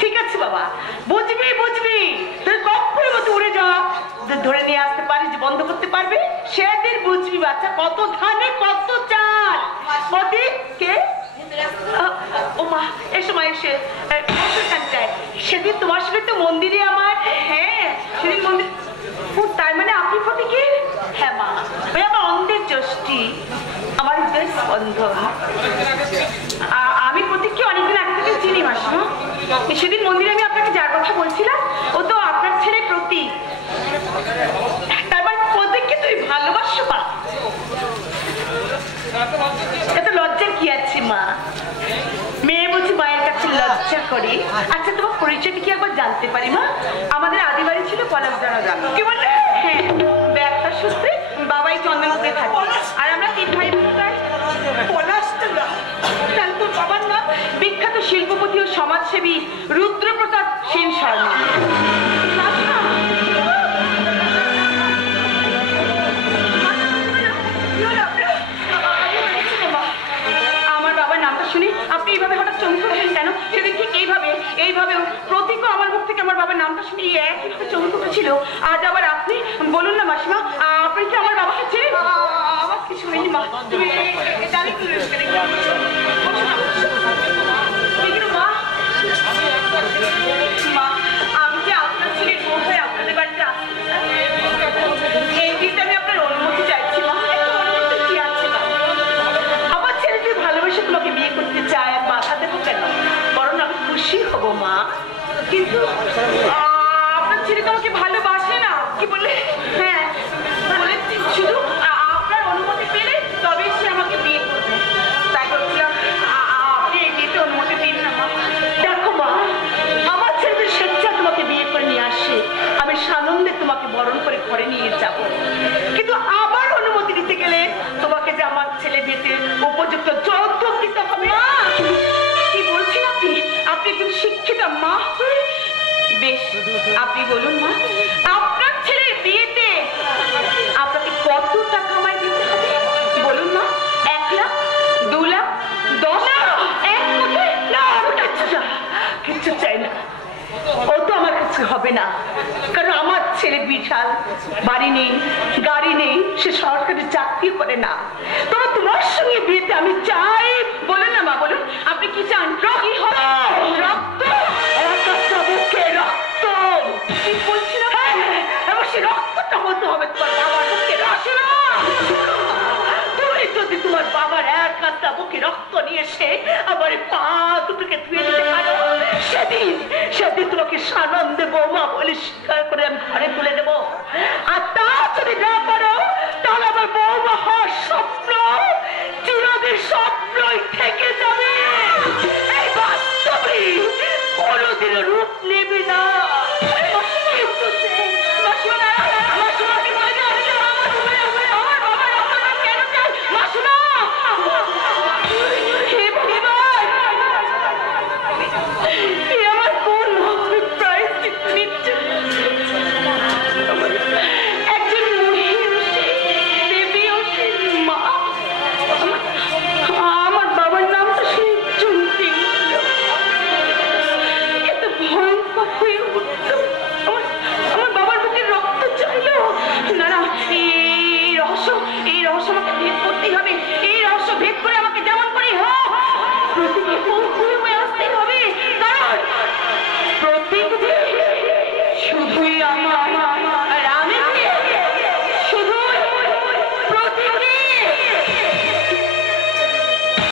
ঠিক আছে বাবা, বুঝবি বুঝবি, তুই কখনো মতো উড়ে যা, ধরে নিয়ে আসতে পারিস, বন্ধ করতে পারবি, সেদিন বুঝবি বাচ্চা কত ধানে কত চাল। কদি কে ও মা, এসো মা, এসে সেদিন তোমার সঙ্গে তো মন্দিরে আমার, হ্যাঁ সেদিন মন্দির, তার মানে আপনি ফটিকের? হ্যাঁ মা, ওই আমার অন্ধের জ্যোষ্ঠী, আমার হৃদয় স্পন্দন। আমি প্রতীককে অনেকদিন আগে থেকে চিনি মাসিমা। সেদিন মন্দিরে আমি আপনাকে যার কথা বলছিলাম, ও তো আপনার ছেলে প্রতীক। তারপর প্রতীককে তুই ভালোবাসো মা? এত লজ্জার কি আছে মা? মেয়ে বুঝি মায়ের কাছে লজ্জা করে? আচ্ছা তোমার পরিচয়টা কি একবার জানতে পারি মা? আমাদের আদি বাড়ি ছিল পলাশডাঙ্গা গ্রামে। কি বললে? হ্যাঁ, ব্যবসার সূত্রে বাবাই চন্দননগরে থাকে, আর আমরা 3 ভাই বোন। পলাশডাঙ্গা? তাহলে তোর বাবার নাম বিখ্যাত শিল্পপতি ও সমাজসেবী রুদ্রপ্রসাদ সেন শর্মা। আমার বাবার নামটা শুনি আপনি এইভাবে হঠাৎ চমকে উঠলেন কেন? সেদিন ঠিক এইভাবে প্রতীকও আমার মুখ থেকে আমার বাবার নামটা শুনি একইভাবে চমকে উঠেছিল। আজ আবার আপনি বলুন না মাসিমা, আপনি কি আমার বাবাকে চেনেন? আমার কিছু নেই মা, তুমি জানি মা, আমি যে আপনার ছেলে বউ হয়ে আপনাদের বাড়িতে আসতে চাই, এই দিনটা আমি আপনার অনুমতি চাইছি মা। অনুমতি কি আছে মা? আমার ছেলে যে ভালোবেসে তোমাকে বিয়ে করতে চায়, আর বাধা দেবো কেন? বরং আমি খুশি হব মা। কিন্তু আপনার ছেলে তোমাকে ভালোবাসে না কি বলে? হ্যাঁ বলে, শুধু আপনার অনুমতি পেলে তবে সে আমাকে বিয়ে করবে। তাই বলছিলাম আপনি এই বিয়েতে অনুমতি দিন না মা। দেখো মা, আমার ছেলে স্বেচ্ছা তোমাকে বিয়ে করে নিয়ে আসে, আমি সানন্দে তোমাকে বরণ করে ঘরে নিয়ে যাব। কিন্তু আবার অনুমতি দিতে গেলে তোমাকে যে আমার ছেলে বিয়েতে উপযুক্ত যৌতুক দিতে হবে। কি বলছেন আপনি? আপনি একজন শিক্ষিত মা। বেশ, আপনি বলুন মা, আপনার ছেলের বিয়েতে আপনাকে কত টাকা আমায় দিতে হবে বলুন না? 1 লাখ, 2 লাখ, 10 লাখ, 1 কোটি? না, কিচ্ছু চাই না, ও তো আমার কাছে হবে না। কারণ আমার ছেলে বিশাল বাড়ি নেই, গাড়ি নেই, সে সরকারি চাকরি করে না। তবে তোমার সঙ্গে বিয়েতে আমি চাই। বলুন না মা, বলুন আপনি কি চান? কি হবে? রক্ত? বুকে রক্ত? কি বলছি না? এবং সে রক্তটা হতে হবে তোমার বাবার বুকে। তুমি যদি তোমার বাবার এক হাতটা বুকে রক্ত নিয়ে এসে আমার পা দুটোকে ধুয়ে দিতে পারো, সেদিন তোমাকে সানন্দে বৌমা বলে স্বীকার করে আমি ঘরে তুলে দেবো। আর তা যদি না পারো, তাহলে আমার বৌমা হওয়ার